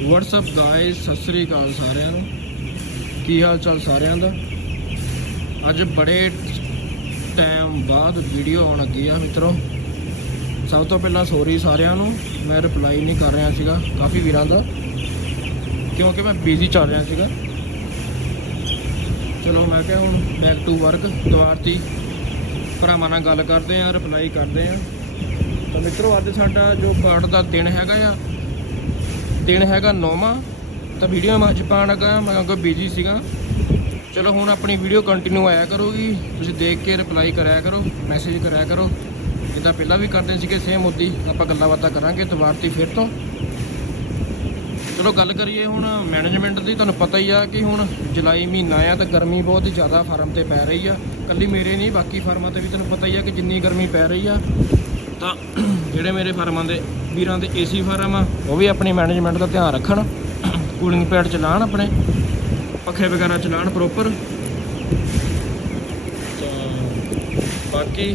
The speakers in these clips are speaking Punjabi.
WhatsApp ਗਾਇਸ ਸਤਿ ਸ੍ਰੀ ਅਕਾਲ ਸਾਰਿਆਂ ਨੂੰ। ਕੀ ਹਾਲ ਚਾਲ ਸਾਰਿਆਂ ਦਾ? ਅੱਜ ਬੜੇ ਟਾਈਮ ਬਾਅਦ ਵੀਡੀਓ ਆਉਣ ਲੱਗੀ ਆ ਮਿੱਤਰੋ। ਸਭ ਤੋਂ ਪਹਿਲਾਂ ਸੌਰੀ ਸਾਰਿਆਂ ਨੂੰ, ਮੈਂ ਰਿਪਲਾਈ ਨਹੀਂ ਕਰ ਰਿਹਾ ਸੀਗਾ ਕਾਫੀ ਵੀਰਾਂ ਦਾ, ਕਿਉਂਕਿ ਮੈਂ ਬਿਜ਼ੀ ਚੱਲ ਰਿਹਾ ਸੀਗਾ। ਚਲੋ ਮੈਂ ਕਿਹਾ ਹੁਣ ਬੈਕ ਟੂ ਵਰਕ ਦੁਆਰਤੀ ਭਰਾਵਾਂ ਨਾਲ ਗੱਲ ਕਰਦੇ ਆ ਰਿਪਲਾਈ ਕਰਦੇ ਆ। ਤਾਂ ਮਿੱਤਰੋ ਅੱਜ ਸਾਡਾ ਜੋ ਕਾਰਡ ਦਾ ਦਿਨ ਹੈਗਾ ਆ ਦਿਨ ਹੈਗਾ ਨੌਵਾਂ, ਤਾਂ ਵੀਡੀਓ ਮੈਂ ਅੱਜ ਪਾਉਣ ਲੱਗਾ, ਮੈਂ ਕਿਉਂਕਿ ਬਿਜ਼ੀ ਸੀਗਾ। ਚਲੋ ਹੁਣ ਆਪਣੀ ਵੀਡੀਓ ਕੰਟੀਨਿਊ ਆਇਆ ਕਰੋਗੀ, ਤੁਸੀਂ ਦੇਖ ਕੇ ਰਿਪਲਾਈ ਕਰਿਆ ਕਰੋ ਮੈਸੇਜ ਕਰਿਆ ਕਰੋ। ਜਿੱਦਾਂ ਪਹਿਲਾਂ ਵੀ ਕਰਦੇ ਸੀਗੇ ਸੇਮ ਉਦੀ, ਆਪਾਂ ਗੱਲਾਂ ਬਾਤਾਂ ਕਰਾਂਗੇ ਦੁਬਾਰਤੀ ਫਿਰ ਤੋਂ। ਚਲੋ ਗੱਲ ਕਰੀਏ ਹੁਣ ਮੈਨੇਜਮੈਂਟ ਦੀ, ਤੁਹਾਨੂੰ ਪਤਾ ਹੀ ਆ ਕਿ ਹੁਣ ਜੁਲਾਈ ਮਹੀਨਾ ਆ, ਤਾਂ ਗਰਮੀ ਬਹੁਤ ਹੀ ਜ਼ਿਆਦਾ ਫਾਰਮ ਤੇ ਪੈ ਰਹੀ ਆ। ਕੱਲੀ ਮੇਰੇ ਨਹੀਂ, ਬਾਕੀ ਫਾਰਮਾਂ ਤੇ ਵੀ ਤੁਹਾਨੂੰ ਪਤਾ ਹੀ ਆ ਕਿ ਜਿੰਨੀ ਗਰਮੀ ਪੈ ਰਹੀ ਆ। ਤਾਂ ਜਿਹੜੇ ਮੇਰੇ ਫਾਰਮਾਂ ਦੇ ਵੀਰਾਂ ਦੇ ਏਸੀ ਫਾਰਮ ਆ, ਉਹ ਵੀ ਆਪਣੀ ਮੈਨੇਜਮੈਂਟ ਦਾ ਧਿਆਨ ਰੱਖਣ ਕੂਲਿੰਗ ਪੈਡ ਚਲਾਉਣ ਆਪਣੇ, ਪੱਖੇ ਵਗੈਰਾ ਚਲਾਉਣ ਪ੍ਰੋਪਰ ਬਾਕੀ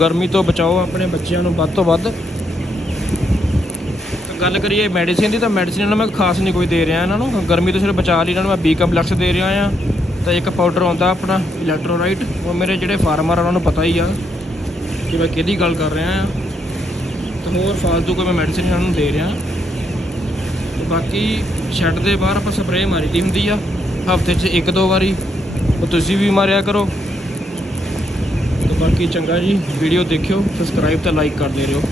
ਗਰਮੀ ਤੋਂ ਬਚਾਓ ਆਪਣੇ ਬੱਚਿਆਂ ਨੂੰ ਵੱਧ ਤੋਂ ਵੱਧ। ਤਾਂ ਗੱਲ ਕਰੀਏ ਮੈਡੀਸਿਨ ਦੀ ਤਾਂ ਮੈਡੀਸਿਨ ਇਹਨਾਂ ਮੈਂ ਖਾਸ ਨਹੀਂ ਕੋਈ ਦੇ ਰਿਹਾ ਇਹਨਾਂ ਨੂੰ, ਗਰਮੀ ਤੋਂ ਸਿਰਫ ਬਚਾ ਲਈ ਇਹਨਾਂ ਨੂੰ ਮੈਂ ਬੀ ਕੰਪਲੈਕਸ ਦੇ ਰਿਹਾ ਆ। ਤਾਂ ਇੱਕ ਪਾਊਡਰ ਆਉਂਦਾ ਆਪਣਾ ਇਲੈਕਟ੍ਰੋਲਾਈਟ ਉਹ ਮੇਰੇ ਜਿਹੜੇ ਫਾਰਮਰ ਆ, ਉਹਨਾਂ ਨੂੰ ਪਤਾ ਹੀ ਆ। ਕਿ ਮੈਂ ਕਿਹਦੀ ਗੱਲ ਕਰ ਰਿਹਾ ਆ ਤੇ ਹੋਰ ਫਾਲਤੂ ਕੋਈ ਮੈਂ ਮੈਡੀਸਿਨ ਇਹਨਾਂ ਨੂੰ ਦੇ ਰਿਹਾ। ਤੇ ਬਾਕੀ ਸ਼ੈੱਡ ਦੇ ਬਾਹਰ ਆਪਾਂ ਸਪਰੇਅ ਮਾਰੀ ਦੀ ਹੁੰਦੀ ਆ, ਹਫ਼ਤੇ 'ਚ ਇੱਕ ਦੋ ਵਾਰੀ। ਉਹ ਤੁਸੀਂ ਵੀ ਮਾਰਿਆ ਕਰੋ। ਤੇ ਬਾਕੀ ਚੰਗਾ ਜੀ ਵੀਡੀਓ ਦੇਖਿਓ ਸਬਸਕ੍ਰਾਈਬ ਤੇ ਲਾਈਕ ਕਰਦੇ ਰਹੋ।